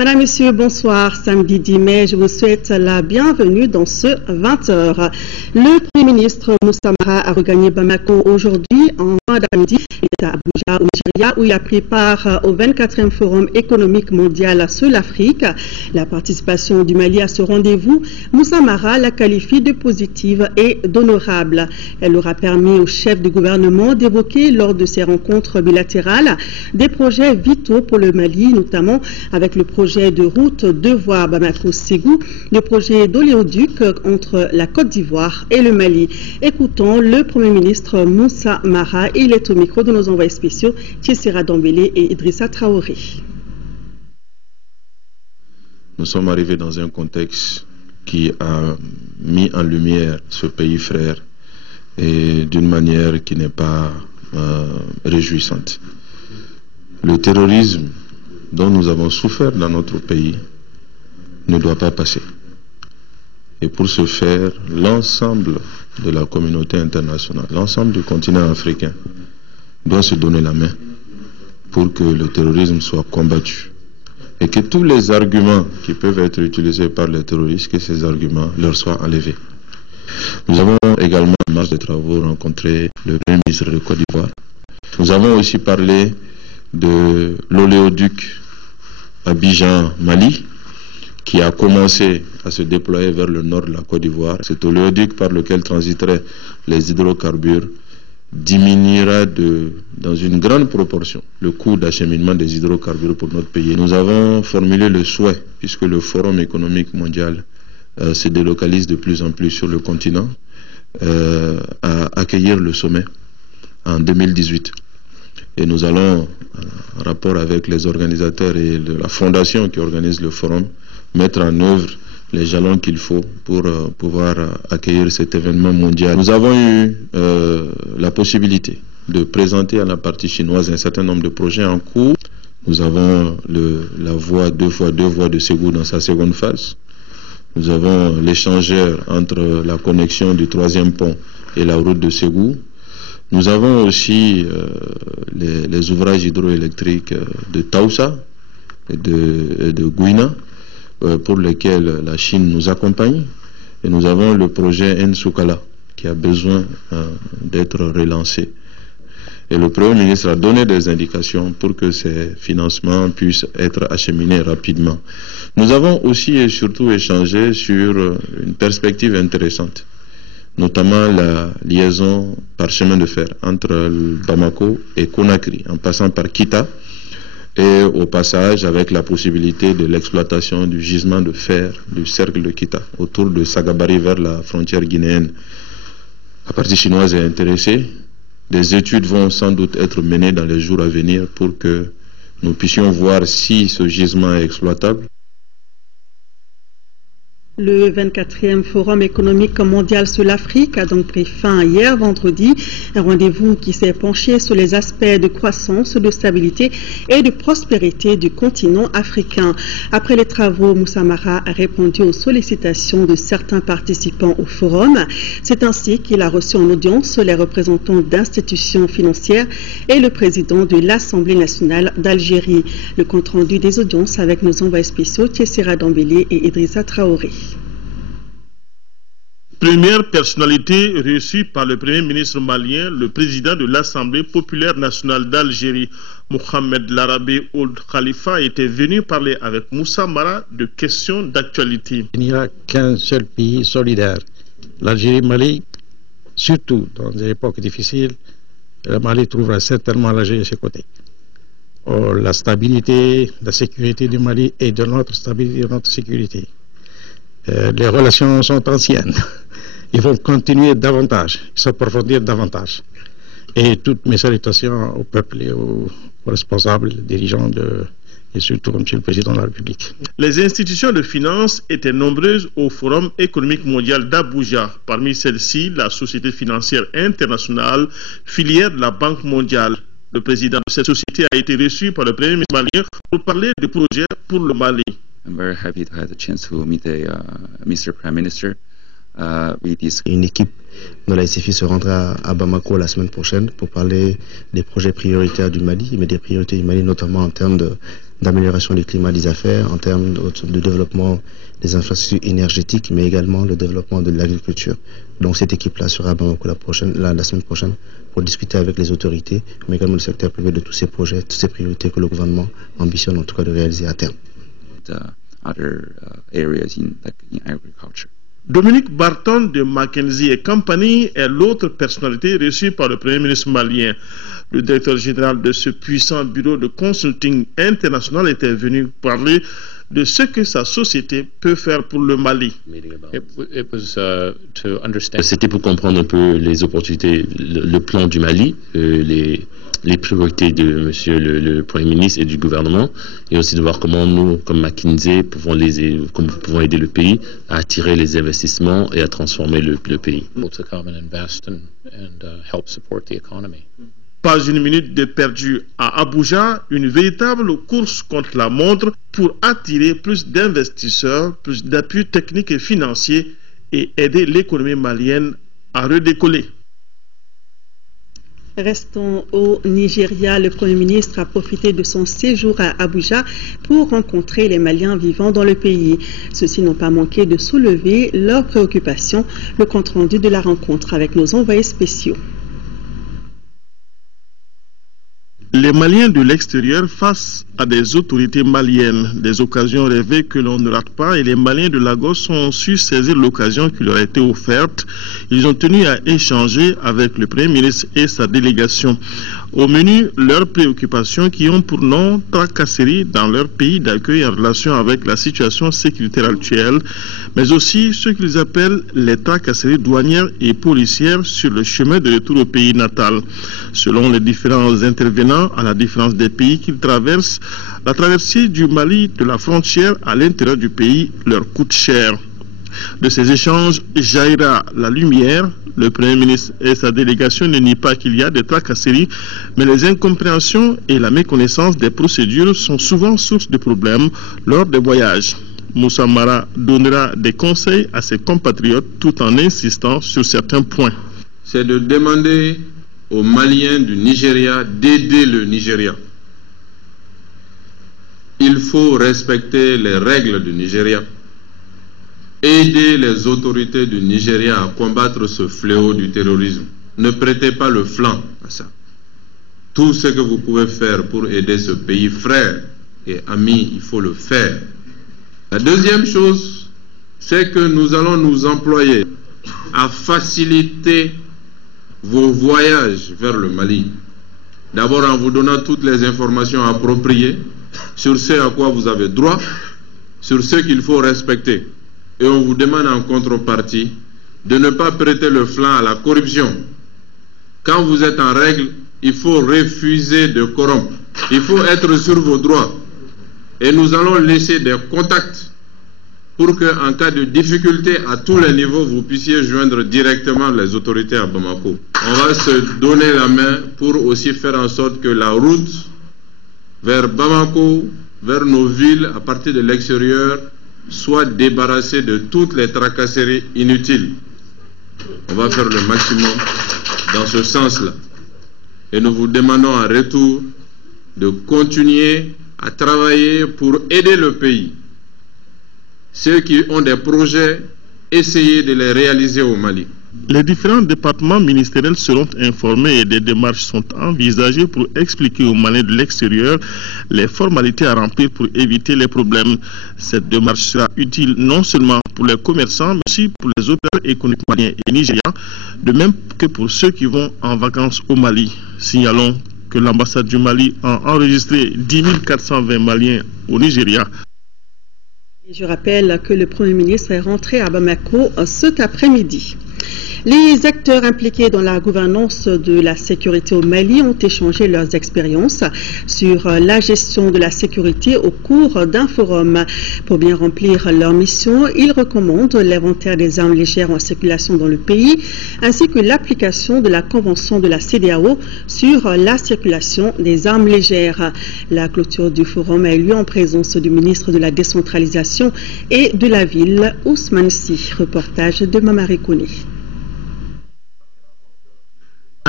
Madame, Monsieur, bonsoir. Samedi 10 mai, je vous souhaite la bienvenue dans ce 20h. Le Premier ministre Moussa Mara a regagné Bamako aujourd'hui en fin d'après-midi. Il est à Abuja, au Nigeria, où il a pris part au 24e Forum économique mondial sur l'Afrique. La participation du Mali à ce rendez-vous, Moussa Mara la qualifie de positive et d'honorable. Elle aura permis au chef du gouvernement d'évoquer lors de ces rencontres bilatérales des projets vitaux pour le Mali, notamment avec le projet de route de voies Bamako-Ségou, le projet d'oléoduc entre la Côte d'Ivoire et le Mali. Écoutons le Premier ministre Moussa Mara. Il est au micro de nos envoyés spéciaux Tchessira Dambélé et Idrissa Traoré. Nous sommes arrivés dans un contexte qui a mis en lumière ce pays frère et d'une manière qui n'est pas réjouissante. Le terrorisme dont nous avons souffert dans notre pays ne doit pas passer. Et pour ce faire, l'ensemble de la communauté internationale, l'ensemble du continent africain doit se donner la main pour que le terrorisme soit combattu. Et que tous les arguments qui peuvent être utilisés par les terroristes, que ces arguments leur soient enlevés. Nous avons également, en marge des travaux, rencontré le Premier ministre de Côte d'Ivoire. Nous avons aussi parlé de l'oléoduc Abidjan-Mali, qui a commencé à se déployer vers le nord de la Côte d'Ivoire. Cet oléoduc par lequel transiteraient les hydrocarbures diminuera dans une grande proportion le coût d'acheminement des hydrocarbures pour notre pays. Nous avons formulé le souhait, puisque le Forum économique mondial se délocalise de plus en plus sur le continent, à accueillir le sommet en 2018. Et nous allons, en rapport avec les organisateurs et la fondation qui organise le forum, mettre en œuvre les jalons qu'il faut pour pouvoir accueillir cet événement mondial. Nous avons eu la possibilité de présenter à la partie chinoise un certain nombre de projets en cours. Nous avons la voie 2x2 voies de Ségou dans sa seconde phase. Nous avons l'échangeur entre la connexion du 3e pont et la route de Ségou. Nous avons aussi les ouvrages hydroélectriques de Taoussa et de Gouina, pour lesquels la Chine nous accompagne. Et nous avons le projet Nsukala qui a besoin d'être relancé. Et le Premier ministre a donné des indications pour que ces financements puissent être acheminés rapidement. Nous avons aussi et surtout échangé sur une perspective intéressante, notamment la liaison par chemin de fer entre Bamako et Conakry, en passant par Kita, et au passage avec la possibilité de l'exploitation du gisement de fer du cercle de Kita, autour de Sagabari vers la frontière guinéenne. La partie chinoise est intéressée. Des études vont sans doute être menées dans les jours à venir pour que nous puissions voir si ce gisement est exploitable. Le 24e Forum économique mondial sur l'Afrique a donc pris fin hier vendredi, un rendez-vous qui s'est penché sur les aspects de croissance, de stabilité et de prospérité du continent africain. Après les travaux, Moussa Mara a répondu aux sollicitations de certains participants au forum. C'est ainsi qu'il a reçu en audience les représentants d'institutions financières et le président de l'Assemblée nationale d'Algérie. Le compte-rendu des audiences avec nos envoyés spéciaux Tchessira Dambélé et Idrissa Traoré. Première personnalité reçue par le Premier ministre malien, le président de l'Assemblée populaire nationale d'Algérie, Mohamed Larabé Ould Khalifa, était venu parler avec Moussa Mara de questions d'actualité. Il n'y a qu'un seul pays solidaire, l'Algérie-Mali, surtout dans des époques difficiles. Le Mali trouvera certainement l'Algérie à ses côtés. Or, la stabilité, la sécurité du Mali est de notre stabilité, de notre sécurité. Les relations sont anciennes. Ils vont continuer davantage, s'approfondir davantage. Et toutes mes salutations au peuple et aux responsables, dirigeants et surtout M. le Président de la République. Les institutions de finances étaient nombreuses au Forum économique mondial d'Abuja. Parmi celles-ci, la Société financière internationale, filière de la Banque mondiale. Le président de cette société a été reçu par le Premier ministre malien pour parler de projets pour le Mali. I'm very happy to have the chance to meet Mr. Prime Minister. Une équipe de la SFI se rendra à Bamako la semaine prochaine pour parler des projets prioritaires du Mali, mais des priorités du Mali notamment en termes d'amélioration du climat des affaires, en termes de développement des infrastructures énergétiques, mais également le développement de l'agriculture. Donc cette équipe-là sera à Bamako la semaine prochaine pour discuter avec les autorités, mais également le secteur privé de tous ces projets, toutes ces priorités que le gouvernement ambitionne en tout cas de réaliser à terme. Dominique Barton de Mackenzie Company est l'autre personnalité reçue par le Premier ministre malien. Le directeur général de ce puissant bureau de consulting international était venu parler de ce que sa société peut faire pour le Mali. C'était pour comprendre un peu les opportunités, le plan du Mali, les priorités de monsieur le Premier ministre et du gouvernement, et aussi de voir comment nous, comme McKinsey, pouvons aider le pays à attirer les investissements et à transformer le pays. Pas une minute de perdu à Abuja, une véritable course contre la montre pour attirer plus d'investisseurs, plus d'appui technique et financier et aider l'économie malienne à redécoller. Restons au Nigeria. Le Premier ministre a profité de son séjour à Abuja pour rencontrer les Maliens vivant dans le pays. Ceux-ci n'ont pas manqué de soulever leurs préoccupations. Le compte-rendu de la rencontre avec nos envoyés spéciaux. Les Maliens de l'extérieur face à des autorités maliennes, des occasions rêvées que l'on ne rate pas, et les Maliens de Lagos ont su saisir l'occasion qui leur a été offerte. Ils ont tenu à échanger avec le Premier ministre et sa délégation. Au menu, leurs préoccupations qui ont pour nom tracasserie dans leur pays d'accueil en relation avec la situation sécuritaire actuelle, mais aussi ce qu'ils appellent les tracasseries douanières et policières sur le chemin de retour au pays natal. Selon les différents intervenants, à la différence des pays qu'ils traversent, la traversée du Mali de la frontière à l'intérieur du pays leur coûte cher. De ces échanges jaillira la lumière. Le Premier ministre et sa délégation ne nient pas qu'il y a des tracasseries, mais les incompréhensions et la méconnaissance des procédures sont souvent source de problèmes lors des voyages. Moussa Mara donnera des conseils à ses compatriotes tout en insistant sur certains points. C'est de demander aux Maliens du Nigeria d'aider le Nigeria. Il faut respecter les règles du Nigeria. Aider les autorités du Nigeria à combattre ce fléau du terrorisme. Ne prêtez pas le flanc à ça. Tout ce que vous pouvez faire pour aider ce pays frère et ami, il faut le faire. La deuxième chose, c'est que nous allons nous employer à faciliter vos voyages vers le Mali. D'abord en vous donnant toutes les informations appropriées sur ce à quoi vous avez droit, sur ce qu'il faut respecter. Et on vous demande en contrepartie de ne pas prêter le flanc à la corruption. Quand vous êtes en règle, il faut refuser de corrompre. Il faut être sur vos droits. Et nous allons laisser des contacts pour qu'en cas de difficulté à tous les niveaux, vous puissiez joindre directement les autorités à Bamako. On va se donner la main pour aussi faire en sorte que la route vers Bamako, vers nos villes, à partir de l'extérieur, soit débarrassée de toutes les tracasseries inutiles. On va faire le maximum dans ce sens-là. Et nous vous demandons en retour de continuer à travailler pour aider le pays. Ceux qui ont des projets, essayez de les réaliser au Mali. Les différents départements ministériels seront informés et des démarches sont envisagées pour expliquer aux Maliens de l'extérieur les formalités à remplir pour éviter les problèmes. Cette démarche sera utile non seulement pour les commerçants, mais aussi pour les opérateurs économiques maliens et nigérians, de même que pour ceux qui vont en vacances au Mali. Signalons que l'ambassade du Mali a enregistré 10 420 Maliens au Nigeria. Je rappelle que le Premier ministre est rentré à Bamako cet après-midi. Les acteurs impliqués dans la gouvernance de la sécurité au Mali ont échangé leurs expériences sur la gestion de la sécurité au cours d'un forum. Pour bien remplir leur mission, ils recommandent l'inventaire des armes légères en circulation dans le pays, ainsi que l'application de la Convention de la CEDEAO sur la circulation des armes légères. La clôture du forum a eu lieu en présence du ministre de la Décentralisation et de la Ville, Ousmane Sy. Reportage de Mamari Kone.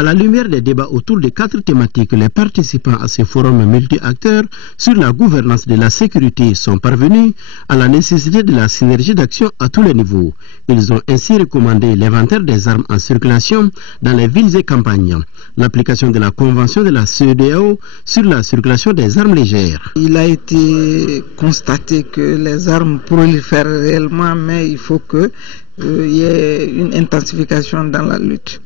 À la lumière des débats autour de 4 thématiques, les participants à ce forum multi-acteurs sur la gouvernance de la sécurité sont parvenus à la nécessité de la synergie d'action à tous les niveaux. Ils ont ainsi recommandé l'inventaire des armes en circulation dans les villes et campagnes, l'application de la Convention de la CEDEAO sur la circulation des armes légères. Il a été constaté que les armes prolifèrent réellement, mais il faut qu'il y ait une intensification dans la lutte.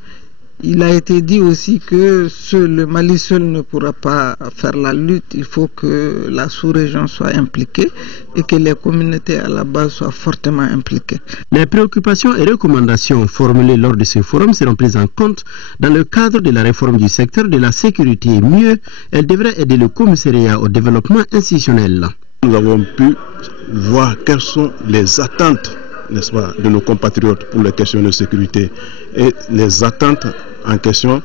Il a été dit aussi que le Mali seul ne pourra pas faire la lutte. Il faut que la sous-région soit impliquée et que les communautés à la base soient fortement impliquées. Les préoccupations et recommandations formulées lors de ce forum seront prises en compte dans le cadre de la réforme du secteur de la sécurité. Mieux, elles devraient aider le commissariat au développement institutionnel. Nous avons pu voir quelles sont les attentes, n'est-ce pas, de nos compatriotes pour les questions de sécurité. Et les attentes en question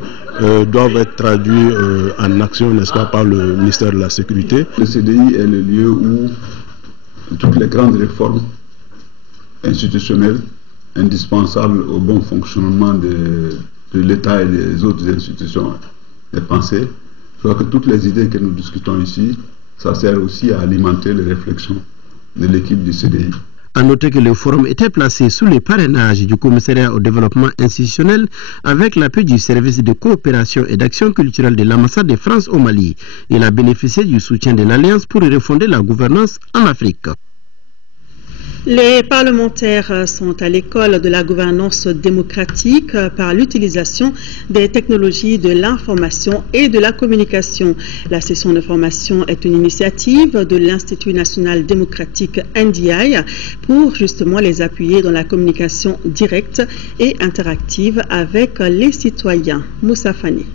doivent être traduites en action, n'est-ce pas, par le ministère de la Sécurité. Le CDI est le lieu où toutes les grandes réformes institutionnelles indispensables au bon fonctionnement de l'État et des autres institutions est pensé. Je crois que toutes les idées que nous discutons ici, ça sert aussi à alimenter les réflexions de l'équipe du CDI. À noter que le forum était placé sous le parrainage du commissariat au développement institutionnel avec l'appui du service de coopération et d'action culturelle de l'ambassade de France au Mali. Il a bénéficié du soutien de l'Alliance pour refonder la gouvernance en Afrique. Les parlementaires sont à l'école de la gouvernance démocratique par l'utilisation des technologies de l'information et de la communication. La session de formation est une initiative de l'Institut national démocratique NDI pour justement les appuyer dans la communication directe et interactive avec les citoyens. Moussa Fani.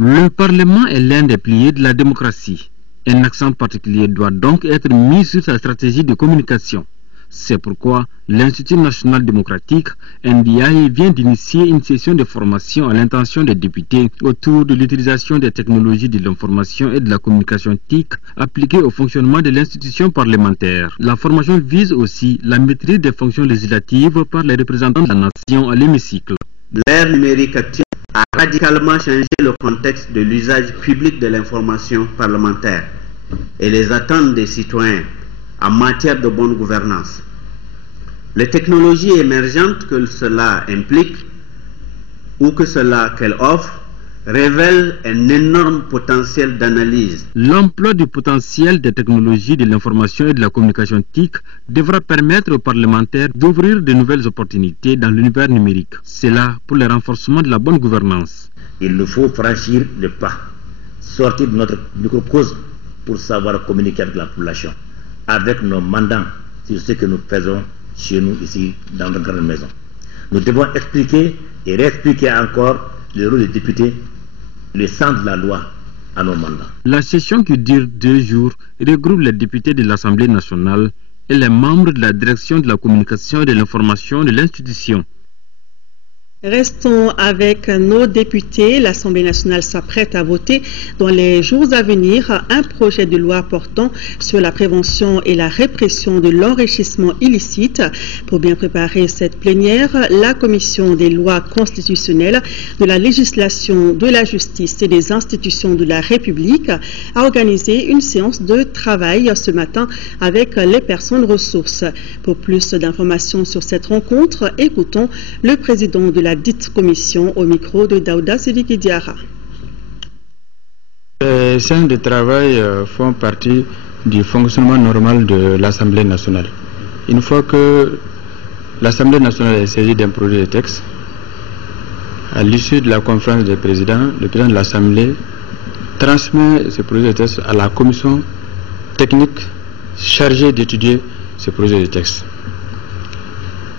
Le Parlement est l'un des piliers de la démocratie. Un accent particulier doit donc être mis sur sa stratégie de communication. C'est pourquoi l'Institut national démocratique, NDI, vient d'initier une session de formation à l'intention des députés autour de l'utilisation des technologies de l'information et de la communication TIC appliquées au fonctionnement de l'institution parlementaire. La formation vise aussi la maîtrise des fonctions législatives par les représentants de la nation à l'hémicycle. L'ère numérique actuelle a radicalement changé le contexte de l'usage public de l'information parlementaire et les attentes des citoyens en matière de bonne gouvernance. Les technologies émergentes que cela implique ou que cela qu'elle offre révèlent un énorme potentiel d'analyse. L'emploi du potentiel des technologies de l'information et de la communication TIC devra permettre aux parlementaires d'ouvrir de nouvelles opportunités dans l'univers numérique. C'est là pour le renforcement de la bonne gouvernance. Il nous faut franchir le pas, sortir de notre microcosme pour savoir communiquer avec la population, avec nos mandants sur ce que nous faisons chez nous ici dans notre grande maison. Nous devons expliquer et réexpliquer encore le rôle des députés, le sens de la loi à nos mandats. La session qui dure 2 jours regroupe les députés de l'Assemblée nationale et les membres de la direction de la communication et de l'information de l'institution. Restons avec nos députés. L'Assemblée nationale s'apprête à voter dans les jours à venir un projet de loi portant sur la prévention et la répression de l'enrichissement illicite. Pour bien préparer cette plénière, la Commission des lois constitutionnelles, de la législation, de la justice et des institutions de la République a organisé une séance de travail ce matin avec les personnes ressources. Pour plus d'informations sur cette rencontre, écoutons le président de la dite commission au micro de Daouda Sidiki Diara. Les séances de travail font partie du fonctionnement normal de l'Assemblée nationale. Une fois que l'Assemblée nationale est saisie d'un projet de texte, à l'issue de la conférence des présidents, le président de l'Assemblée transmet ce projet de texte à la commission technique chargée d'étudier ce projet de texte.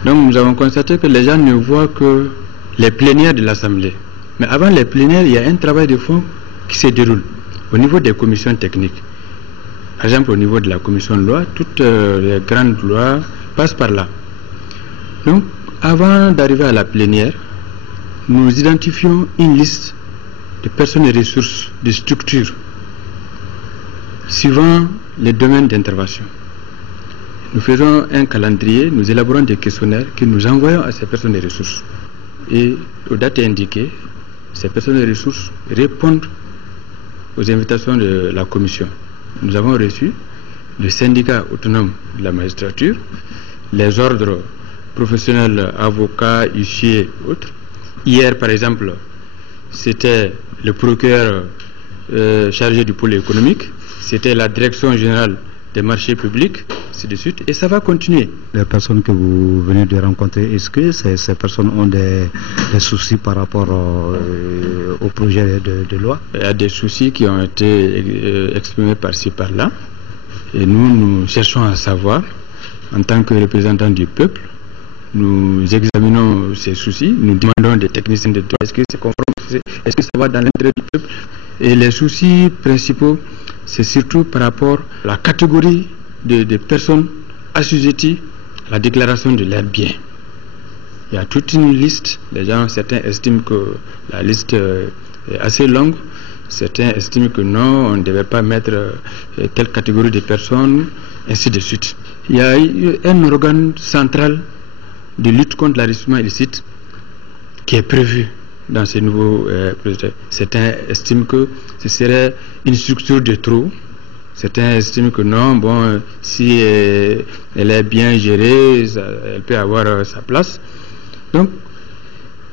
Donc nous avons constaté que les gens ne voient que les plénières de l'Assemblée. Mais avant les plénières, il y a un travail de fond qui se déroule au niveau des commissions techniques. Par exemple, au niveau de la commission de loi, toutes les grandes lois passent par là. Donc, avant d'arriver à la plénière, nous identifions une liste de personnes et ressources, de structures, suivant les domaines d'intervention. Nous faisons un calendrier, nous élaborons des questionnaires que nous envoyons à ces personnes et ressources. Et aux dates indiquées, ces personnes ressources répondent aux invitations de la commission. Nous avons reçu le syndicat autonome de la magistrature, les ordres professionnels, avocats, huissiers et autres. Hier, par exemple, c'était le procureur chargé du pôle économique, c'était la direction générale des marchés publics, ainsi de suite, et ça va continuer. Les personnes que vous venez de rencontrer, est-ce que ces personnes ont des soucis par rapport au projet de loi? Il y a des soucis qui ont été exprimés par-ci, par-là, et nous cherchons à savoir, en tant que représentants du peuple, nous examinons ces soucis, nous demandons des techniciens de droit, est-ce que c'est conforme, est-ce que ça va dans l'intérêt du peuple? Et les soucis principaux, c'est surtout par rapport à la catégorie de personnes assujetties à la déclaration de leurs biens. Il y a toute une liste, certains estiment que la liste est assez longue, certains estiment que non, on ne devait pas mettre telle catégorie de personnes, ainsi de suite. Il y a un organe central de lutte contre l'enrichissement illicite qui est prévu dans ces nouveaux projets. Certains estiment que ce serait une structure de trop. Certains estiment que non, bon, si elle est bien gérée, elle peut avoir sa place. Donc,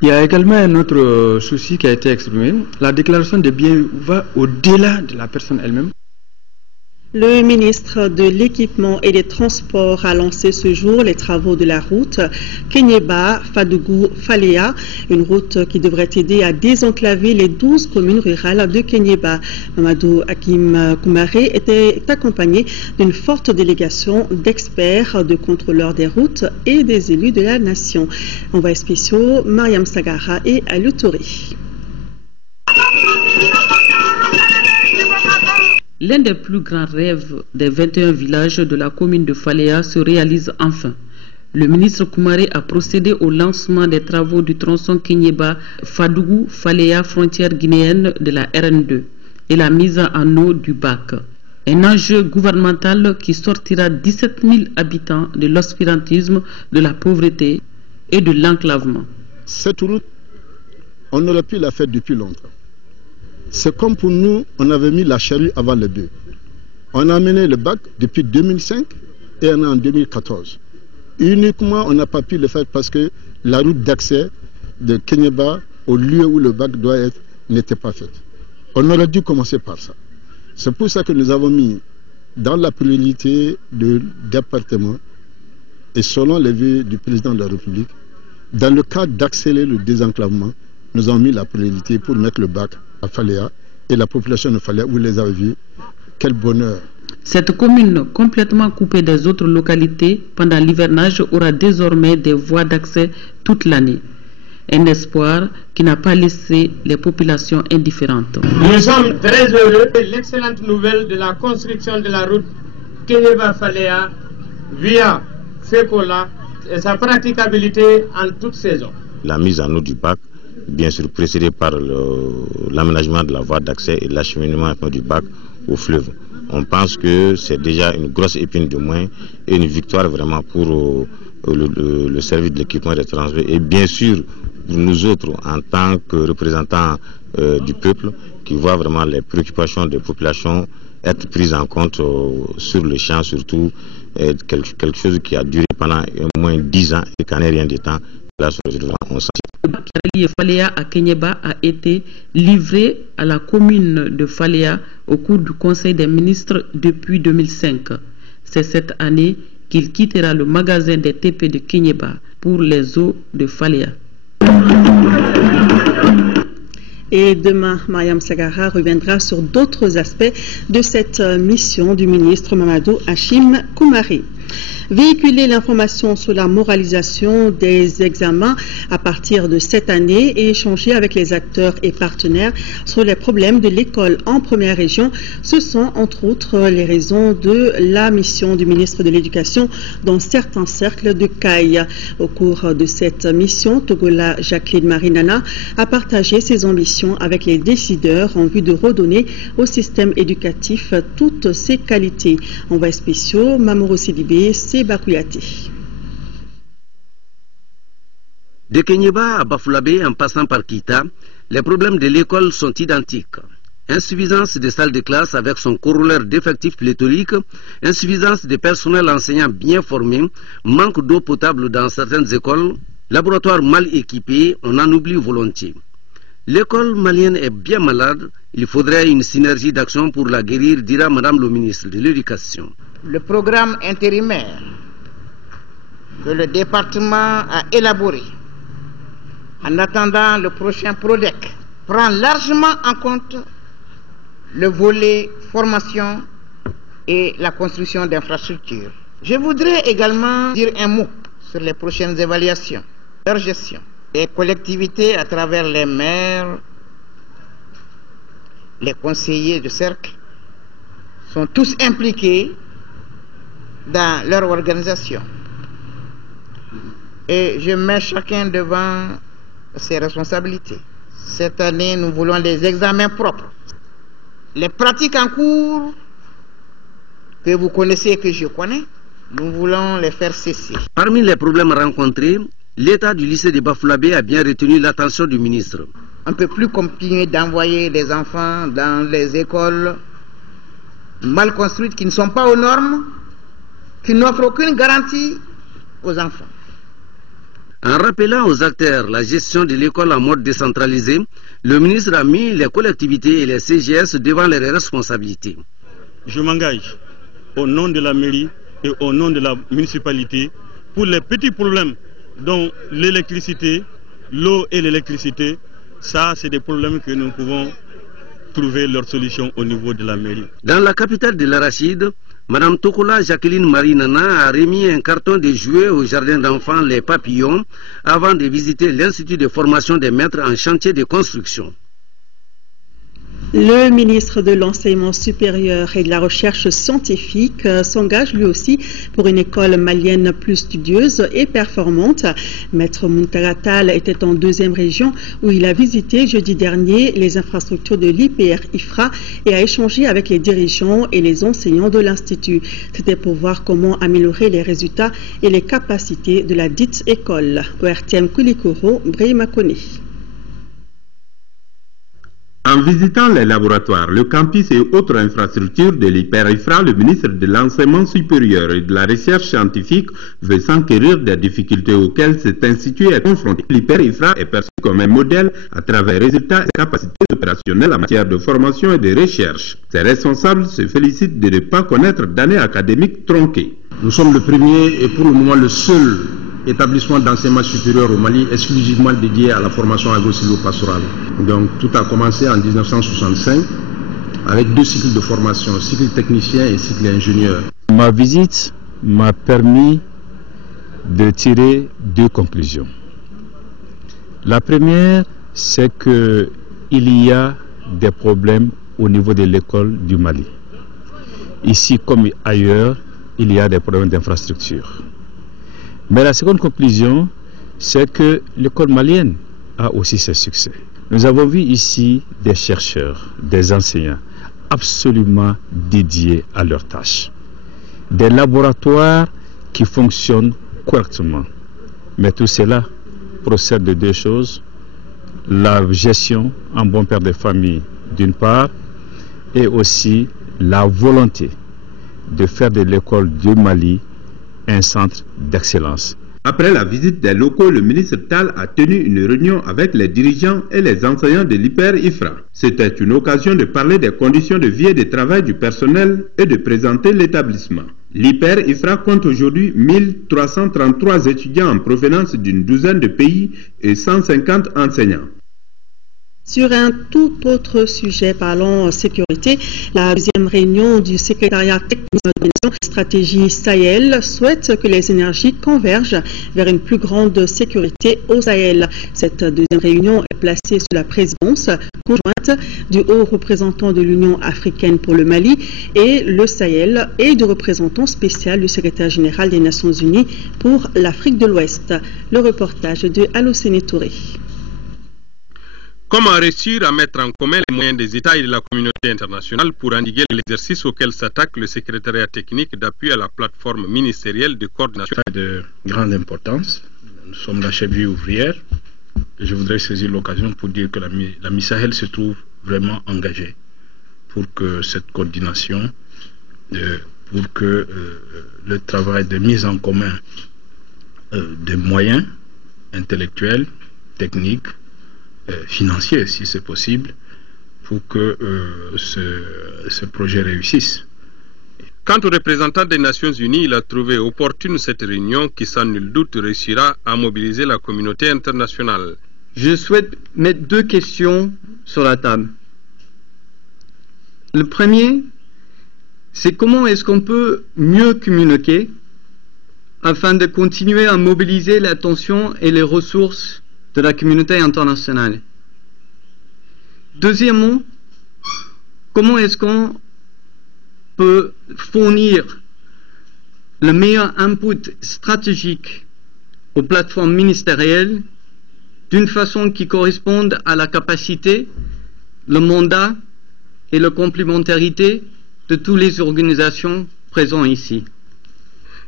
il y a également un autre souci qui a été exprimé. La déclaration des biens va au-delà de la personne elle-même. Le ministre de l'Équipement et des Transports a lancé ce jour les travaux de la route Kenyeba-Fadougou-Faléa, une route qui devrait aider à désenclaver les 12 communes rurales de Kenyeba. Mamadou Hakim Koumaré était accompagné d'une forte délégation d'experts, de contrôleurs des routes et des élus de la nation. Envoyés spéciaux, Mariam Sagara et Aliou Touré. L'un des plus grands rêves des 21 villages de la commune de Faléa se réalise enfin. Le ministre Koumaré a procédé au lancement des travaux du tronçon Kenyeba-Fadougou-Faléa, frontière guinéenne de la RN2, et la mise en eau du bac. Un enjeu gouvernemental qui sortira 17 000 habitants de l'obscurantisme, de la pauvreté et de l'enclavement. Cette route, on aurait pu la faire depuis longtemps. C'est comme pour nous, on avait mis la charrue avant les bœufs. On a mené le bac depuis 2005 et on est en 2014. Uniquement, on n'a pas pu le faire parce que la route d'accès de Kenyeba au lieu où le bac doit être n'était pas faite. On aurait dû commencer par ça. C'est pour ça que nous avons mis dans la priorité du département et selon les vœux du président de la République, dans le cadre d'accélérer le désenclavement, nous avons mis la priorité pour mettre le bac à Faléa et la population de Faléa, vous les avez vus, quel bonheur. Cette commune, complètement coupée des autres localités pendant l'hivernage, aura désormais des voies d'accès toute l'année. Un espoir qui n'a pas laissé les populations indifférentes. Nous sommes très heureux de l'excellente nouvelle de la construction de la route Kenyeba-Faléa via Fekola et sa praticabilité en toute saison. La mise en eau du bac, bien sûr précédée par l'aménagement de la voie d'accès et l'acheminement du bac au fleuve. On pense que c'est déjà une grosse épine de moins et une victoire vraiment pour le service de l'équipement des transports et bien sûr pour nous autres en tant que représentants du peuple qui voient vraiment les préoccupations des populations être prises en compte sur le champ, surtout quelque chose qui a duré pendant au moins 10 ans et qui n'en est rien de temps. Là, on s'en le bac qui relie Faléa à Kenyeba a été livré à la commune de Faléa au cours du Conseil des ministres depuis 2005. C'est cette année qu'il quittera le magasin des TP de Kenyeba pour les eaux de Faléa. Et demain, Mariam Sagara reviendra sur d'autres aspects de cette mission du ministre Mamadou Hakim Koumaré. Véhiculer l'information sur la moralisation des examens à partir de cette année et échanger avec les acteurs et partenaires sur les problèmes de l'école en première région, ce sont entre autres les raisons de la mission du ministre de l'Éducation dans certains cercles de CAI. Au cours de cette mission, Togola Jacqueline Marinana a partagé ses ambitions avec les décideurs en vue de redonner au système éducatif toutes ses qualités. Envoyés spéciaux, Mamouro Sidibé, Bakouyaté. De Kenyeba à Bafoulabé en passant par Kita, Les problèmes de l'école sont identiques. Insuffisance des salles de classe avec son corollaire d'effectifs pléthoriques, insuffisance des personnels enseignants bien formés, manque d'eau potable dans certaines écoles, laboratoires mal équipés, on en oublie volontiers. L'école malienne est bien malade, il faudrait une synergie d'action pour la guérir, dira Madame le ministre de l'Éducation. Le programme intérimaire que le département a élaboré en attendant le prochain PRODEC prend largement en compte le volet formation et la construction d'infrastructures. Je voudrais également dire un mot sur les prochaines évaluations, leur gestion. Les collectivités, à travers les maires, les conseillers de cercle, sont tous impliqués dans leur organisation. Et je mets chacun devant ses responsabilités. Cette année, nous voulons des examens propres. Les pratiques en cours que vous connaissez et que je connais, nous voulons les faire cesser. Parmi les problèmes rencontrés, l'état du lycée de Bafoullabé a bien retenu l'attention du ministre. On ne peut plus continuer d'envoyer des enfants dans les écoles mal construites qui ne sont pas aux normes, qui n'offrent aucune garantie aux enfants. En rappelant aux acteurs la gestion de l'école en mode décentralisé, le ministre a mis les collectivités et les CGS devant leurs responsabilités. Je m'engage au nom de la mairie et au nom de la municipalité pour les petits problèmes dont l'électricité, l'eau et l'électricité, ça c'est des problèmes que nous pouvons trouver leur solution au niveau de la mairie. Dans la capitale de l'Arachide, Madame Tokola Jacqueline Marie Nana a remis un carton de jouets au jardin d'enfants Les Papillons avant de visiter l'Institut de formation des maîtres en chantier de construction. Le ministre de l'Enseignement supérieur et de la Recherche scientifique s'engage lui aussi pour une école malienne plus studieuse et performante. Maître Muntaratal était en deuxième région où il a visité jeudi dernier les infrastructures de l'IPR-IFRA et a échangé avec les dirigeants et les enseignants de l'Institut. C'était pour voir comment améliorer les résultats et les capacités de la dite école. ORTM Koulikoro, Brahima-Kone. En visitant les laboratoires, le campus et autres infrastructures de l'IPR-IFRA, le ministre de l'Enseignement supérieur et de la Recherche scientifique veut s'enquérir des difficultés auxquelles cet institut est confronté. L'IPR-IFRA est perçu comme un modèle à travers résultats et capacités opérationnelles en matière de formation et de recherche. Ses responsables se félicitent de ne pas connaître d'année académique tronquée. Nous sommes le premier et pour le moment le seul établissement d'enseignement supérieur au Mali exclusivement dédié à la formation agro-silvopastorale. Donc tout a commencé en 1965 avec 2 cycles de formation, cycle technicien et cycle ingénieur. Ma visite m'a permis de tirer 2 conclusions. La première, c'est qu'il y a des problèmes au niveau de l'école du Mali. Ici comme ailleurs, il y a des problèmes d'infrastructure. Mais la seconde conclusion, c'est que l'école malienne a aussi ses succès. Nous avons vu ici des chercheurs, des enseignants absolument dédiés à leurs tâches. Des laboratoires qui fonctionnent correctement. Mais tout cela procède de 2 choses. La gestion en bon père de famille d'une part et aussi la volonté de faire de l'école du Mali un centre d'excellence. Après la visite des locaux, le ministre Tal a tenu une réunion avec les dirigeants et les enseignants de l'IPR-IFRA. C'était une occasion de parler des conditions de vie et de travail du personnel et de présenter l'établissement. L'IPR-IFRA compte aujourd'hui 1333 étudiants en provenance d'une douzaine de pays et 150 enseignants. Sur un tout autre sujet, parlons sécurité, la deuxième réunion du secrétariat technique de stratégie Sahel souhaite que les énergies convergent vers une plus grande sécurité au Sahel. Cette deuxième réunion est placée sous la présidence conjointe du haut représentant de l'Union africaine pour le Mali et le Sahel et du représentant spécial du secrétaire général des Nations Unies pour l'Afrique de l'Ouest. Le reportage de Alocene Touré. Comment réussir à mettre en commun les moyens des États et de la communauté internationale pour endiguer l'exercice auquel s'attaque le secrétariat technique d'appui à la plateforme ministérielle de coordination de grande importance. Nous sommes la cheville ouvrière je voudrais saisir l'occasion pour dire que la MISAHEL se trouve vraiment engagée pour que cette coordination, pour que le travail de mise en commun des moyens intellectuels, techniques, financiers si c'est possible, pour que ce projet réussisse. Quant au représentant des Nations Unies, il a trouvé opportune cette réunion qui sans nul doute réussira à mobiliser la communauté internationale. Je souhaite mettre deux questions sur la table. Le premier, c'est comment est-ce qu'on peut mieux communiquer afin de continuer à mobiliser l'attention et les ressources de la communauté internationale. Deuxièmement, comment est-ce qu'on peut fournir le meilleur input stratégique aux plateformes ministérielles d'une façon qui corresponde à la capacité, le mandat et la complémentarité de toutes les organisations présentes ici.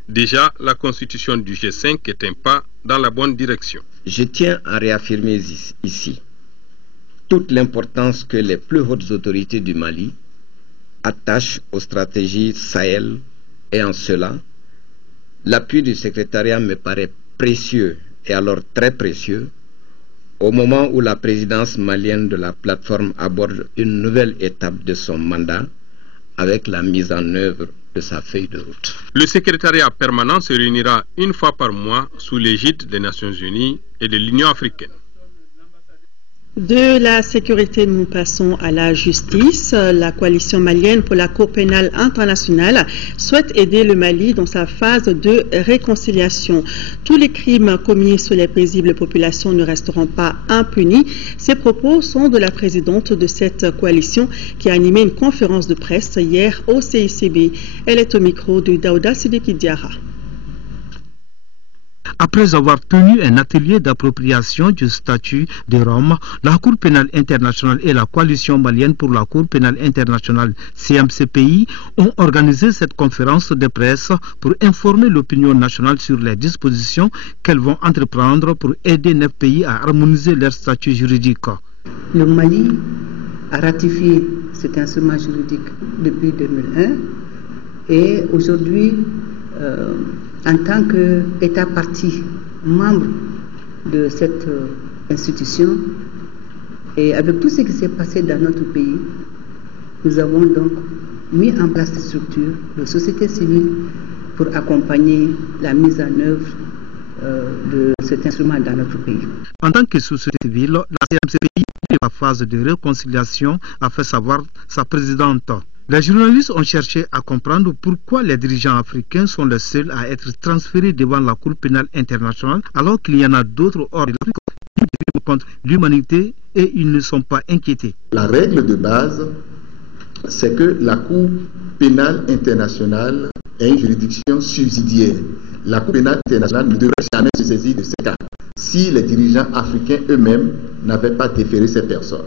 Déjà, la constitution du G5 est un pas dans la bonne direction. Je tiens à réaffirmer ici toute l'importance que les plus hautes autorités du Mali attachent aux stratégies Sahel, et en cela, l'appui du secrétariat me paraît précieux et alors très précieux au moment où la présidence malienne de la plateforme aborde une nouvelle étape de son mandat avec la mise en œuvre de sa feuille de route. Le secrétariat permanent se réunira une fois par mois sous l'égide des Nations Unies et de l'Union africaine. De la sécurité, nous passons à la justice. La coalition malienne pour la Cour pénale internationale souhaite aider le Mali dans sa phase de réconciliation. Tous les crimes commis sur les paisibles populations ne resteront pas impunis. Ces propos sont de la présidente de cette coalition qui a animé une conférence de presse hier au CICB. Elle est au micro de Daouda Sidiki Diarra. Après avoir tenu un atelier d'appropriation du statut de Rome, la Cour pénale internationale et la coalition malienne pour la Cour pénale internationale CMCPI ont organisé cette conférence de presse pour informer l'opinion nationale sur les dispositions qu'elles vont entreprendre pour aider 9 pays à harmoniser leur statut juridique. Le Mali a ratifié cet instrument juridique depuis 2001 et aujourd'hui, en tant qu'État partie membre de cette institution et avec tout ce qui s'est passé dans notre pays, nous avons donc mis en place des structures de société civile pour accompagner la mise en œuvre de cet instrument dans notre pays. En tant que société civile, la CMCPI, dans la phase de réconciliation, a fait savoir sa présidente. Les journalistes ont cherché à comprendre pourquoi les dirigeants africains sont les seuls à être transférés devant la Cour pénale internationale alors qu'il y en a d'autres hors de l'Afrique qui criment contre l'humanité et ils ne sont pas inquiétés. La règle de base, c'est que la Cour pénale internationale est une juridiction subsidiaire. La Cour pénale internationale ne devrait jamais se saisir de ces cas si les dirigeants africains eux-mêmes n'avaient pas déféré ces personnes.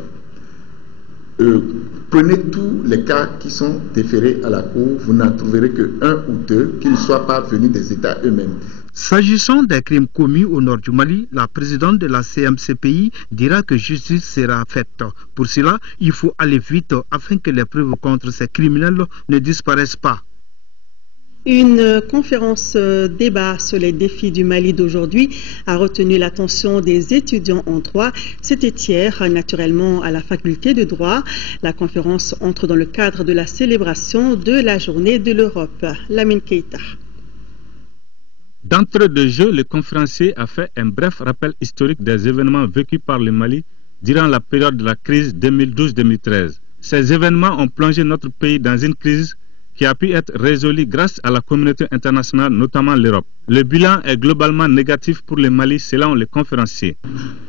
Prenez tous les cas qui sont déférés à la Cour, vous n'en trouverez que 1 ou 2 qui ne soient pas venus des États eux-mêmes. S'agissant des crimes commis au nord du Mali, la présidente de la CMCPI dira que justice sera faite. Pour cela, il faut aller vite afin que les preuves contre ces criminels ne disparaissent pas. Une conférence débat sur les défis du Mali d'aujourd'hui a retenu l'attention des étudiants en droit. C'était hier, naturellement, à la faculté de droit. La conférence entre dans le cadre de la célébration de la journée de l'Europe. Lamine Keita. D'entrée de jeu, le conférencier a fait un bref rappel historique des événements vécus par le Mali durant la période de la crise 2012-2013. Ces événements ont plongé notre pays dans une crise qui a pu être résolu grâce à la communauté internationale, notamment l'Europe. Le bilan est globalement négatif pour le Mali, selon les conférenciers.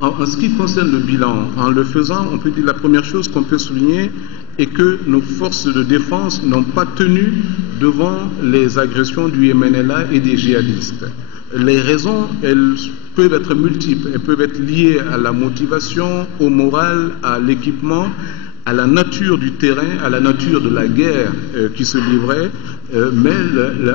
En ce qui concerne le bilan, en le faisant, on peut dire la première chose qu'on peut souligner est que nos forces de défense n'ont pas tenu devant les agressions du MNLA et des djihadistes. Les raisons, elles peuvent être multiples. Elles peuvent être liées à la motivation, au moral, à l'équipement, à la nature du terrain, à la nature de la guerre qui se livrait. mais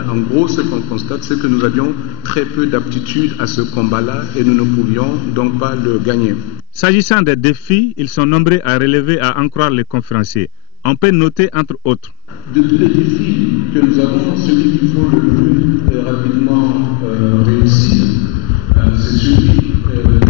en gros, ce qu'on constate, c'est que nous avions très peu d'aptitude à ce combat-là et nous ne pouvions donc pas le gagner. S'agissant des défis, ils sont nombreux à relever, à en croire les conférenciers. On peut noter entre autres. De tous les défis que nous avons, celui qu'il faut le plus rapidement réussir, c'est celui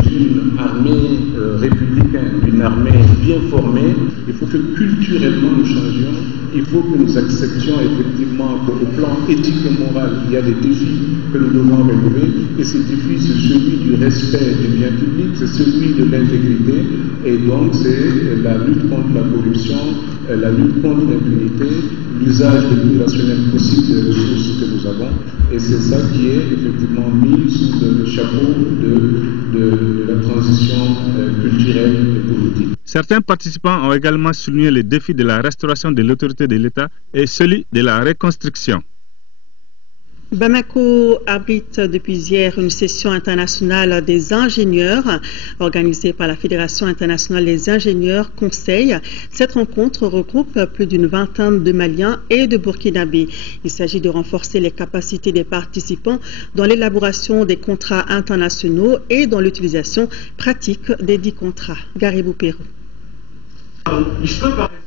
d'une armée républicaine, d'une armée bien formée. Il faut que culturellement nous changions. Il faut que nous acceptions effectivement qu'au plan éthique et moral, il y a des défis que nous devons relever. Et ces défis, c'est celui du respect des biens publics, c'est celui de l'intégrité. Et donc, c'est la lutte contre la corruption, la lutte contre l'impunité, l'usage le plus rationnel possible des ressources que nous avons. Et c'est ça qui est effectivement mis sous le chapeau de la transition culturelle et politique. Certains participants ont également souligné le défi de la restauration de l'autorité de l'État et celui de la reconstruction. Bamako abrite depuis hier une session internationale des ingénieurs organisée par la Fédération internationale des ingénieurs Conseil. Cette rencontre regroupe plus d'une vingtaine de Maliens et de Burkinabés. Il s'agit de renforcer les capacités des participants dans l'élaboration des contrats internationaux et dans l'utilisation pratique des dits contrats. Garibou Pérou.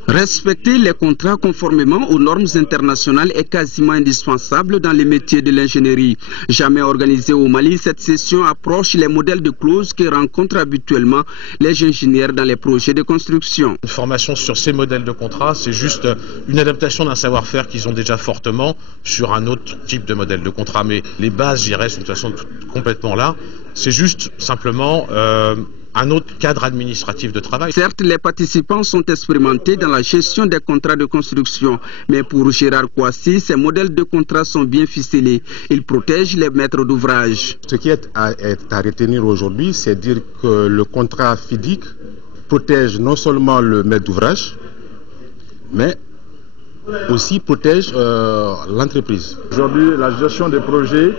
Respecter les contrats conformément aux normes internationales est quasiment indispensable dans les métiers de l'ingénierie. Jamais organisée au Mali, cette session approche les modèles de clauses que rencontrent habituellement les ingénieurs dans les projets de construction. Une formation sur ces modèles de contrats, c'est juste une adaptation d'un savoir-faire qu'ils ont déjà fortement sur un autre type de modèle de contrat. Mais les bases, j'y reste de toute façon complètement là. C'est juste simplement un autre cadre administratif de travail. Certes, les participants sont expérimentés dans la gestion des contrats de construction, mais pour Gérard Kouassi, ces modèles de contrats sont bien ficelés. Ils protègent les maîtres d'ouvrage. Ce qui est à retenir aujourd'hui, c'est dire que le contrat FIDIC protège non seulement le maître d'ouvrage, mais aussi protège l'entreprise. Aujourd'hui, la gestion des projets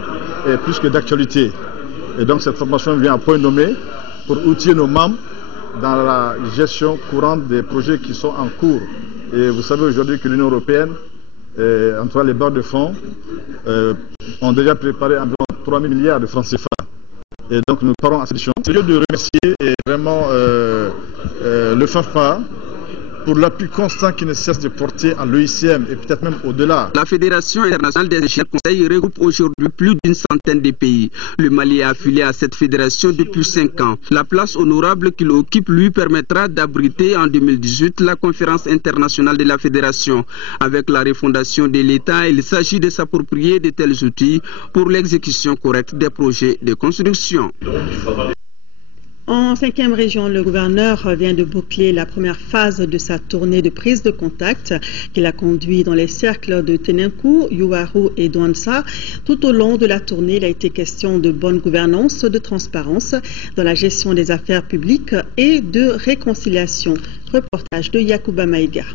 est plus que d'actualité. Et donc cette formation vient à point nommé pour outiller nos membres dans la gestion courante des projets qui sont en cours. Et vous savez aujourd'hui que l'Union européenne, en tout cas les barres de fonds, ont déjà préparé environ 3 000 milliards de francs CFA. Et donc nous parlons à cette édition. C'est lieu de remercier et vraiment le FAFPA pour l'appui constant qui ne cesse de porter à l'OICM et peut-être même au-delà. La Fédération internationale des ingénieurs Conseil regroupe aujourd'hui plus d'une centaine de pays. Le Mali est affilié à cette fédération depuis 5 ans. La place honorable qu'il occupe lui permettra d'abriter en 2018 la conférence internationale de la Fédération. Avec la refondation de l'État, il s'agit de s'approprier de tels outils pour l'exécution correcte des projets de construction. En 5e région, le gouverneur vient de boucler la première phase de sa tournée de prise de contact qu'il a conduit dans les cercles de Tenenkou, Yuwaru et Douanza. Tout au long de la tournée, il a été question de bonne gouvernance, de transparence dans la gestion des affaires publiques et de réconciliation. Reportage de Yacouba Maïga.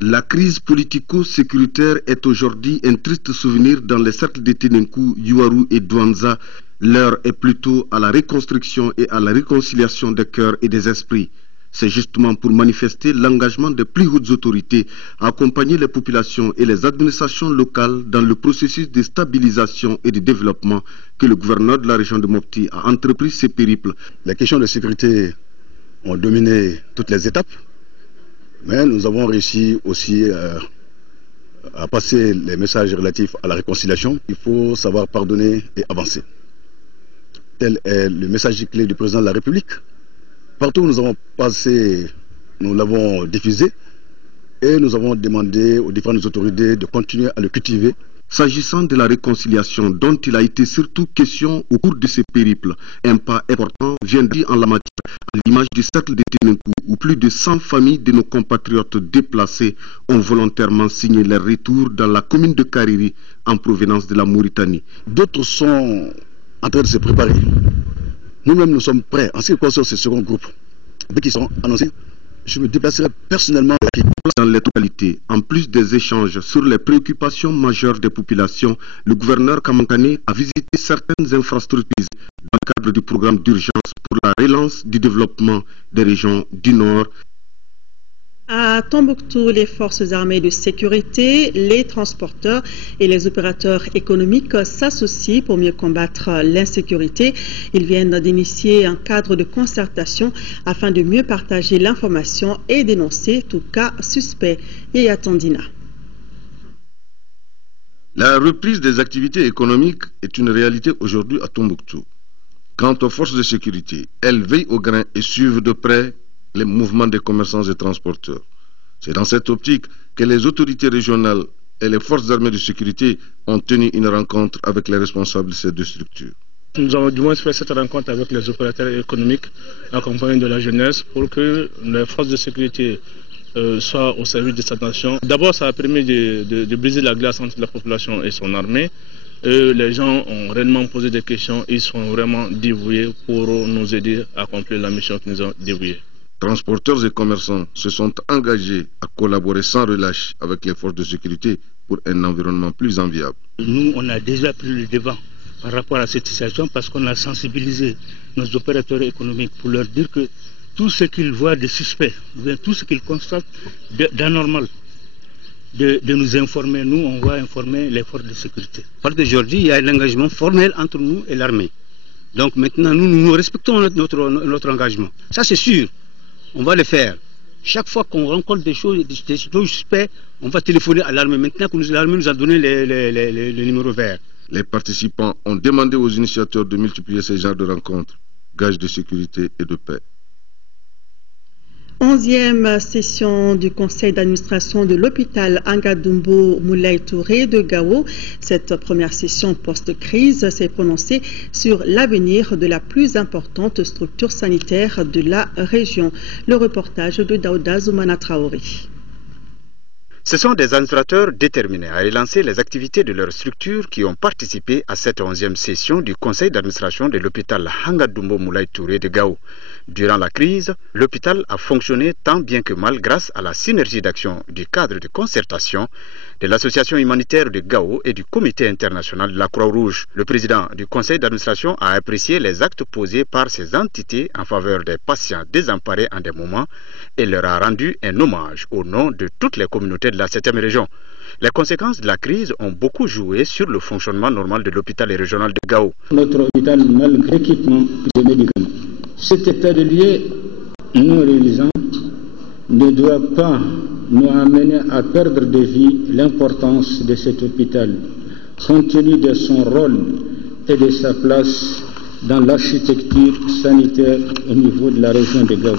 La crise politico-sécuritaire est aujourd'hui un triste souvenir dans les cercles de Tenenkou, Yuwaru et Douanza. L'heure est plutôt à la reconstruction et à la réconciliation des cœurs et des esprits. C'est justement pour manifester l'engagement des plus hautes autorités à accompagner les populations et les administrations locales dans le processus de stabilisation et de développement que le gouverneur de la région de Mopti a entrepris ce périple. Les questions de sécurité ont dominé toutes les étapes, mais nous avons réussi aussi à passer les messages relatifs à la réconciliation. Il faut savoir pardonner et avancer. Tel est le message clé du président de la République. Partout où nous avons passé, nous l'avons diffusé et nous avons demandé aux différentes autorités de continuer à le cultiver. S'agissant de la réconciliation dont il a été surtout question au cours de ce périple, un pas important viendra en la matière, à l'image du cercle de Tenenkou, où plus de 100 familles de nos compatriotes déplacés ont volontairement signé leur retour dans la commune de Kariri en provenance de la Mauritanie. D'autres sont en train de se préparer. Nous-mêmes, nous sommes prêts. En ce qui concerne ce second groupe, dès qu'ils seront annoncés, je me déplacerai personnellement dans les localités. En plus des échanges sur les préoccupations majeures des populations, le gouverneur Kamankane a visité certaines infrastructures dans le cadre du programme d'urgence pour la relance du développement des régions du Nord. À Tombouctou, les forces armées de sécurité, les transporteurs et les opérateurs économiques s'associent pour mieux combattre l'insécurité. Ils viennent d'initier un cadre de concertation afin de mieux partager l'information et dénoncer tout cas suspect. Yaya Tandina. La reprise des activités économiques est une réalité aujourd'hui à Tombouctou. Quant aux forces de sécurité, elles veillent au grain et suivent de près les mouvements des commerçants et transporteurs. C'est dans cette optique que les autorités régionales et les forces armées de sécurité ont tenu une rencontre avec les responsables de ces deux structures. Nous avons du moins fait cette rencontre avec les opérateurs économiques accompagnés de la jeunesse pour que les forces de sécurité soient au service de cette nation. D'abord, ça a permis de briser la glace entre la population et son armée. Les gens ont réellement posé des questions, ils sont vraiment dévoués pour nous aider à accomplir la mission qu'ils nous ont dévouée. Transporteurs et commerçants se sont engagés à collaborer sans relâche avec les forces de sécurité pour un environnement plus enviable. Nous, on a déjà pris le devant par rapport à cette situation parce qu'on a sensibilisé nos opérateurs économiques pour leur dire que tout ce qu'ils voient de suspect, tout ce qu'ils constatent d'anormal, de nous informer. Nous, on va informer les forces de sécurité. Parce qu'aujourd'hui, il y a un engagement formel entre nous et l'armée. Donc maintenant, nous respectons notre engagement. Ça, c'est sûr. On va le faire. Chaque fois qu'on rencontre des choses suspectes, on va téléphoner à l'armée. Maintenant que l'armée nous a donné les numéros verts. Les participants ont demandé aux initiateurs de multiplier ces genres de rencontres, gage de sécurité et de paix. 11e session du conseil d'administration de l'hôpital Angadumbo Moulay Touré de Gao. Cette première session post-crise s'est prononcée sur l'avenir de la plus importante structure sanitaire de la région. Le reportage de Daouda Zoumana Traoré. Ce sont des administrateurs déterminés à relancer les activités de leur structure qui ont participé à cette 11e session du conseil d'administration de l'hôpital Angadumbo Moulay Touré de Gao. Durant la crise, l'hôpital a fonctionné tant bien que mal grâce à la synergie d'action du cadre de concertation de l'association humanitaire de Gao et du comité international de la Croix-Rouge. Le président du conseil d'administration a apprécié les actes posés par ces entités en faveur des patients désemparés en des moments et leur a rendu un hommage au nom de toutes les communautés de la 7e région. Les conséquences de la crise ont beaucoup joué sur le fonctionnement normal de l'hôpital régional de Gao. Notre hôpital manque d'équipements et de médicaments. Cet état de lieu non réalisant ne doit pas nous amener à perdre de vue l'importance de cet hôpital, compte tenu de son rôle et de sa place dans l'architecture sanitaire au niveau de la région de Gao.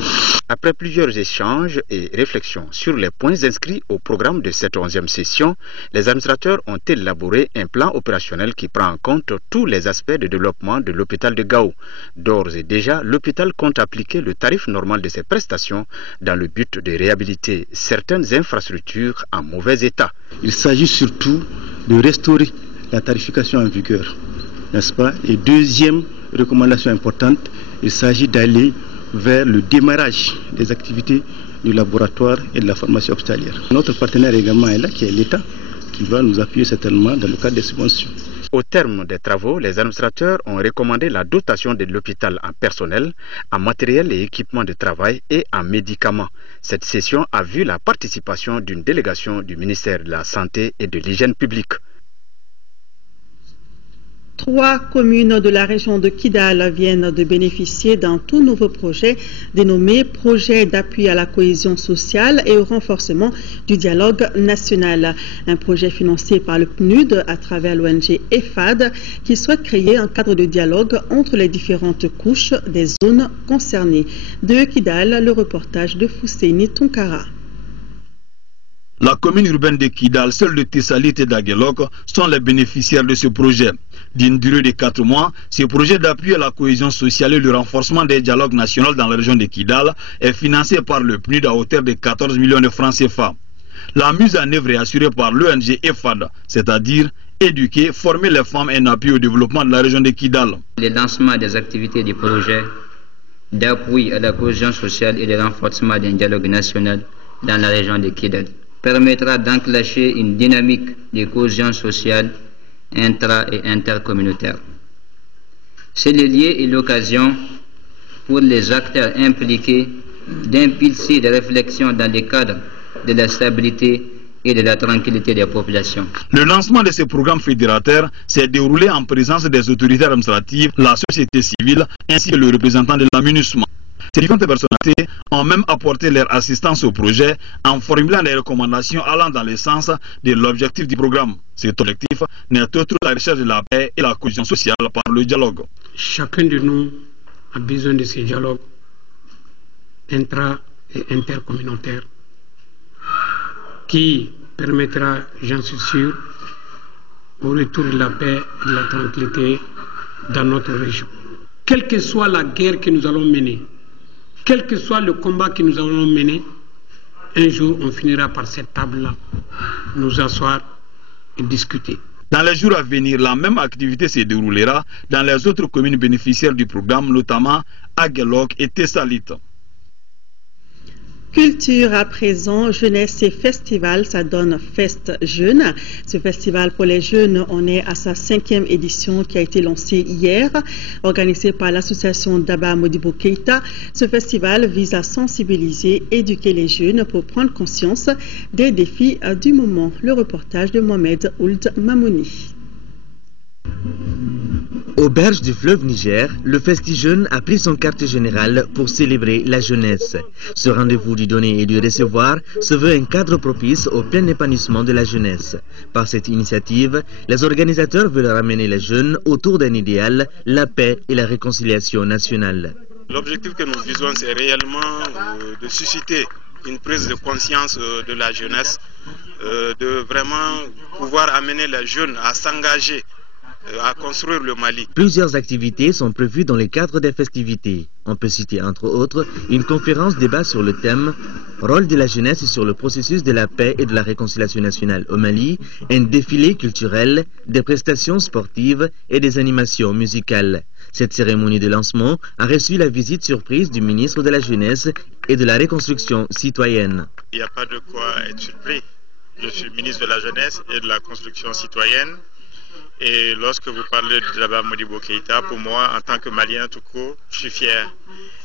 Après plusieurs échanges et réflexions sur les points inscrits au programme de cette 11e session, les administrateurs ont élaboré un plan opérationnel qui prend en compte tous les aspects de développement de l'hôpital de Gao. D'ores et déjà, l'hôpital compte appliquer le tarif normal de ses prestations dans le but de réhabiliter certaines infrastructures en mauvais état. Il s'agit surtout de restaurer la tarification en vigueur, n'est-ce pas? Et deuxième recommandation importante, il s'agit d'aller vers le démarrage des activités du laboratoire et de la pharmacie hospitalière. Notre partenaire également est là, qui est l'État, qui va nous appuyer certainement dans le cadre des subventions. Au terme des travaux, les administrateurs ont recommandé la dotation de l'hôpital en personnel, en matériel et équipement de travail et en médicaments. Cette session a vu la participation d'une délégation du ministère de la Santé et de l'Hygiène publique. 3 communes de la région de Kidal viennent de bénéficier d'un tout nouveau projet dénommé Projet d'appui à la cohésion sociale et au renforcement du dialogue national. Un projet financé par le PNUD à travers l'ONG EFAD qui souhaite créer un cadre de dialogue entre les différentes couches des zones concernées. De Kidal, le reportage de Fousseini Tunkara. La commune urbaine de Kidal, celle de Tessalit et d'Aguelok sont les bénéficiaires de ce projet. D'une durée de 4 mois, ce projet d'appui à la cohésion sociale et le renforcement des dialogues nationaux dans la région de Kidal est financé par le PNUD à hauteur de 14 millions de francs CFA. La mise en œuvre est assurée par l'ONG EFAD, c'est-à-dire éduquer, former les femmes et un appui au développement de la région de Kidal. Le lancement des activités du projet d'appui à la cohésion sociale et le renforcement d'un dialogue national dans la région de Kidal permettra d'enclencher une dynamique de cohésion sociale intra- et intercommunautaire. C'est le lieu et l'occasion pour les acteurs impliqués d'impulser des réflexions dans le cadre de la stabilité et de la tranquillité des populations. Le lancement de ce programme fédérateur s'est déroulé en présence des autorités administratives, la société civile ainsi que le représentant de l'aménagement. Ces différentes personnalités ont même apporté leur assistance au projet en formulant des recommandations allant dans le sens de l'objectif du programme. Cet objectif n'est autre que la recherche de la paix et la cohésion sociale par le dialogue. Chacun de nous a besoin de ce dialogue intra- et intercommunautaire qui permettra, j'en suis sûr, au retour de la paix et de la tranquillité dans notre région. Quelle que soit la guerre que nous allons mener, quel que soit le combat que nous allons mener, un jour on finira par cette table-là, nous asseoir et discuter. Dans les jours à venir, la même activité se déroulera dans les autres communes bénéficiaires du programme, notamment Aguelok et Tessalite. Culture à présent, jeunesse et festival, ça donne Fest Jeune. Ce festival pour les jeunes, on est à sa 5e édition qui a été lancée hier, organisée par l'association Daba Modibo Keita. Ce festival vise à sensibiliser, éduquer les jeunes pour prendre conscience des défis du moment. Le reportage de Mohamed Ould Mamouni. Au berge du fleuve Niger, le Festi Jeune a pris son quartier général pour célébrer la jeunesse. Ce rendez-vous du donner et du recevoir se veut un cadre propice au plein épanouissement de la jeunesse. Par cette initiative, les organisateurs veulent ramener les jeunes autour d'un idéal, la paix et la réconciliation nationale. L'objectif que nous visons, c'est réellement de susciter une prise de conscience de la jeunesse, de vraiment pouvoir amener les jeunes à s'engager, à construire le Mali. Plusieurs activités sont prévues dans le cadre des festivités. On peut citer entre autres une conférence débat sur le thème « Rôle de la jeunesse sur le processus de la paix et de la réconciliation nationale au Mali », un défilé culturel, des prestations sportives et des animations musicales. Cette cérémonie de lancement a reçu la visite surprise du ministre de la Jeunesse et de la Reconstruction citoyenne. Il n'y a pas de quoi être surpris. Je suis ministre de la Jeunesse et de la Construction citoyenne. Et lorsque vous parlez de Daba Modibo Keita, pour moi, en tant que Malien tout court, je suis fier.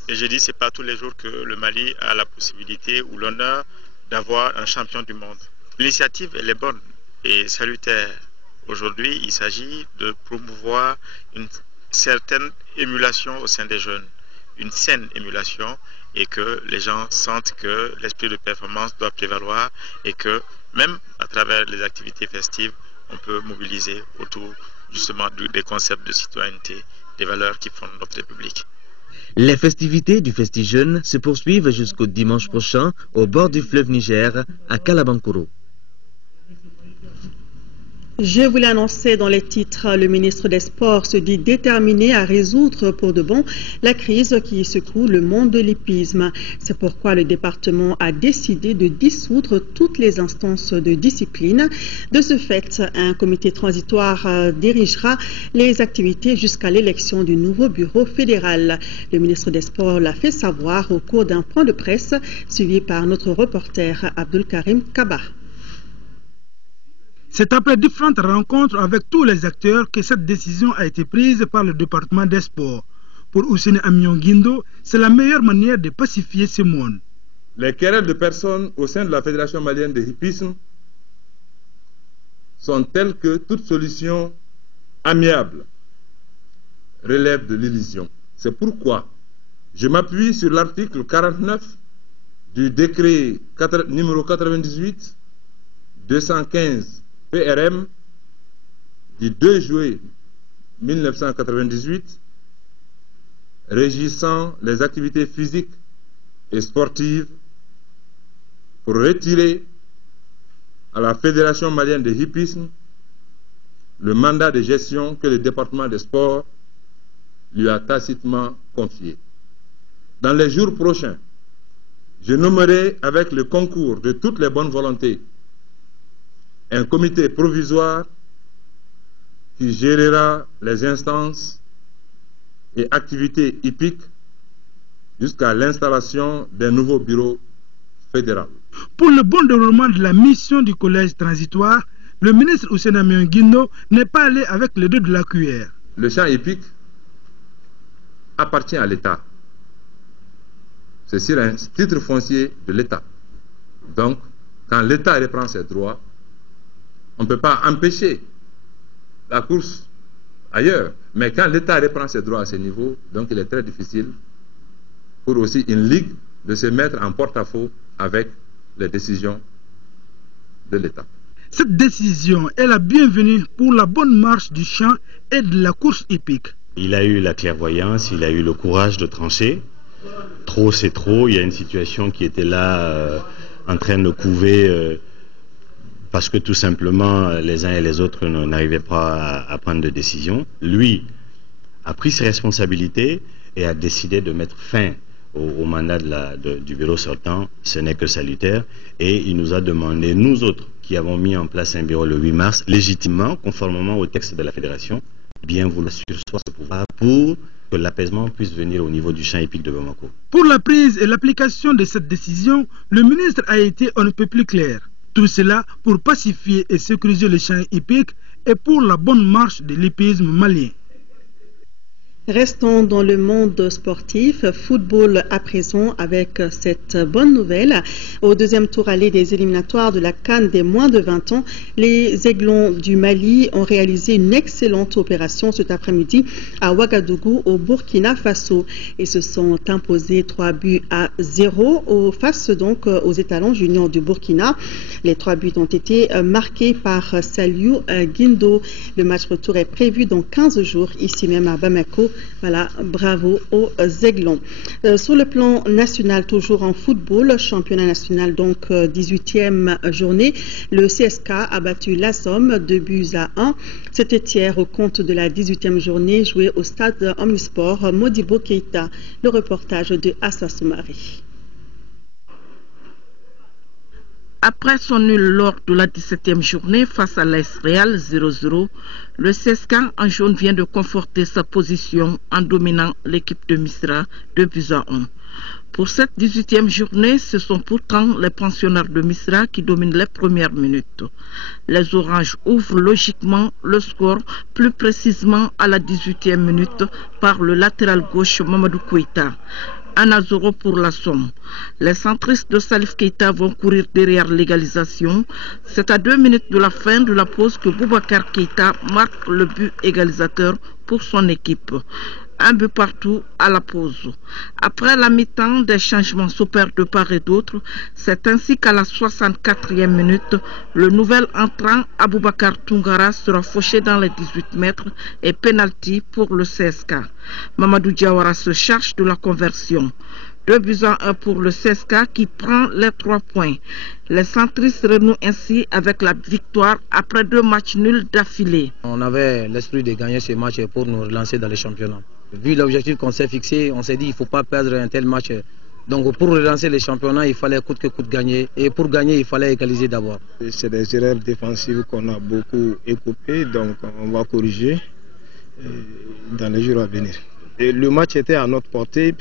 Et je dis, c'est pas tous les jours que le Mali a la possibilité ou l'honneur d'avoir un champion du monde. L'initiative, elle est bonne et salutaire. Aujourd'hui, il s'agit de promouvoir une certaine émulation au sein des jeunes, une saine émulation, et que les gens sentent que l'esprit de performance doit prévaloir et que même à travers les activités festives, on peut mobiliser autour justement des concepts de citoyenneté, des valeurs qui fondent notre République. Les festivités du Festi Jeune se poursuivent jusqu'au dimanche prochain au bord du fleuve Niger à Kalabankoro. Je vous l'ai annoncé dans les titres, le ministre des Sports se dit déterminé à résoudre pour de bon la crise qui secoue le monde de l'hippisme. C'est pourquoi le département a décidé de dissoudre toutes les instances de discipline. De ce fait, un comité transitoire dirigera les activités jusqu'à l'élection du nouveau bureau fédéral. Le ministre des Sports l'a fait savoir au cours d'un point de presse suivi par notre reporter Abdul Karim Kaba. C'est après différentes rencontres avec tous les acteurs que cette décision a été prise par le département des sports. Pour Ousseini Amion Guindo, c'est la meilleure manière de pacifier ce monde. Les querelles de personnes au sein de la Fédération malienne de hippisme sont telles que toute solution amiable relève de l'illusion. C'est pourquoi je m'appuie sur l'article 49 du décret numéro 98-215 PRM du 2 juillet 1998 régissant les activités physiques et sportives pour retirer à la Fédération malienne de hippisme le mandat de gestion que le département des sports lui a tacitement confié. Dans les jours prochains, je nommerai avec le concours de toutes les bonnes volontés un comité provisoire qui gérera les instances et activités hippiques jusqu'à l'installation d'un nouveau bureau fédéral. Pour le bon déroulement de la mission du collège transitoire, le ministre Ousseini Amion Guindo n'est pas allé avec les deux de la cuillère. Le champ hippique appartient à l'État. c'est sur un titre foncier de l'État. Donc, quand l'État reprend ses droits, on ne peut pas empêcher la course ailleurs. Mais quand l'État reprend ses droits à ce niveau, donc il est très difficile pour aussi une ligue de se mettre en porte-à-faux avec les décisions de l'État. Cette décision est la bienvenue pour la bonne marche du champ et de la course hippique. Il a eu la clairvoyance, il a eu le courage de trancher. Trop c'est trop, il y a une situation qui était là en train de couver parce que tout simplement les uns et les autres n'arrivaient pas à prendre de décision. Lui a pris ses responsabilités et a décidé de mettre fin au mandat du bureau sortant. Ce n'est que salutaire, et il nous a demandé, nous autres qui avons mis en place un bureau le 8 mars, légitimement, conformément au texte de la fédération, bien vouloir surseoir ce pouvoir pour que l'apaisement puisse venir au niveau du champ hippique de Bamako. Pour la prise et l'application de cette décision, le ministre a été un peu plus clair. Tout cela pour pacifier et sécuriser le champ hippique et pour la bonne marche de l'hippisme malien. Restons dans le monde sportif, football à présent avec cette bonne nouvelle. Au deuxième tour aller des éliminatoires de la CAN des moins de 20 ans, les Aiglons du Mali ont réalisé une excellente opération cet après-midi à Ouagadougou au Burkina Faso et se sont imposés 3-0 face donc aux étalons juniors du Burkina. Les 3 buts ont été marqués par Saliou Guindo. Le match retour est prévu dans 15 jours ici même à Bamako. Voilà, bravo aux Aiglons. Sur le plan national, toujours en football, championnat national, donc 18e journée, le CSK a battu la Somme 2-1. C'était hier au compte de la 18e journée jouée au stade Omnisport Modibo Keïta. Le reportage de Assa Soumari. Après son nul lors de la 17e journée face à l'AS Real 0-0, le CSK en jaune vient de conforter sa position en dominant l'équipe de Misra 2-1. Pour cette 18e journée, ce sont pourtant les pensionnaires de Misra qui dominent les premières minutes. Les Oranges ouvrent logiquement le score, plus précisément à la 18e minute par le latéral gauche Mamadou Kouita. 1-0 pour la Somme. Les centristes de Salif Keïta vont courir derrière l'égalisation. C'est à 2 minutes de la fin de la pause que Boubacar Keïta marque le but égalisateur pour son équipe. 1 but partout à la pause. Après la mi-temps, des changements s'opèrent de part et d'autre. C'est ainsi qu'à la 64e minute, le nouvel entrant Aboubakar Toungara sera fauché dans les 18 mètres et pénalty pour le CSK. Mamadou Diawara se charge de la conversion. 2-1 pour le CSK qui prend les 3 points. Les centristes renouent ainsi avec la victoire après 2 matchs nuls d'affilée. On avait l'esprit de gagner ce match pour nous relancer dans le championnat. Vu l'objectif qu'on s'est fixé, on s'est dit qu'il ne faut pas perdre un tel match. Donc pour relancer le championnat, il fallait coûte que coûte gagner. Et pour gagner, il fallait égaliser d'abord. C'est des erreurs défensives qu'on a beaucoup écopées, donc on va corriger dans les jours à venir. Et le match était à notre portée.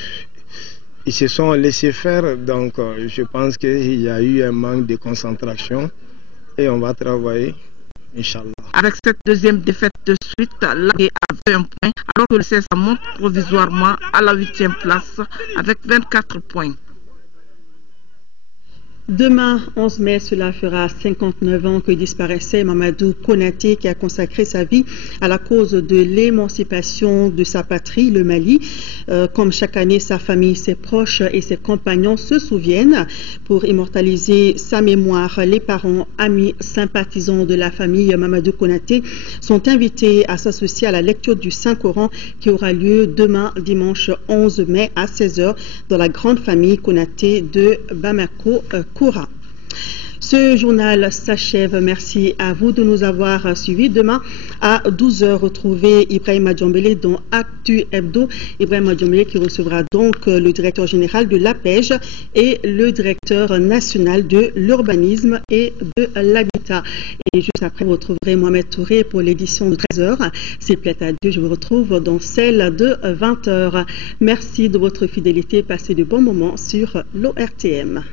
Ils se sont laissés faire, donc je pense qu'il y a eu un manque de concentration et on va travailler, Inch'Allah. Avec cette deuxième défaite de suite, l'AG a 20 points, alors que le CSA monte provisoirement à la 8e place avec 24 points. Demain, 11 mai, cela fera 59 ans que disparaissait Mamadou Konaté, qui a consacré sa vie à la cause de l'émancipation de sa patrie, le Mali. Comme chaque année, sa famille, ses proches et ses compagnons se souviennent. Pour immortaliser sa mémoire, les parents, amis, sympathisants de la famille Mamadou Konaté sont invités à s'associer à la lecture du Saint-Coran qui aura lieu demain, dimanche 11 mai à 16h dans la grande famille Konaté de Bamako. Ce journal s'achève. Merci à vous de nous avoir suivis. Demain à 12h, retrouvez Ibrahima Djambélé dans Actu Hebdo. Ibrahima Djambélé qui recevra donc le directeur général de l'APEJ et le directeur national de l'urbanisme et de l'habitat. Et juste après, vous retrouverez Mohamed Touré pour l'édition de 13h. S'il plaît à Dieu, je vous retrouve dans celle de 20h. Merci de votre fidélité. Passez de bons moments sur l'ORTM.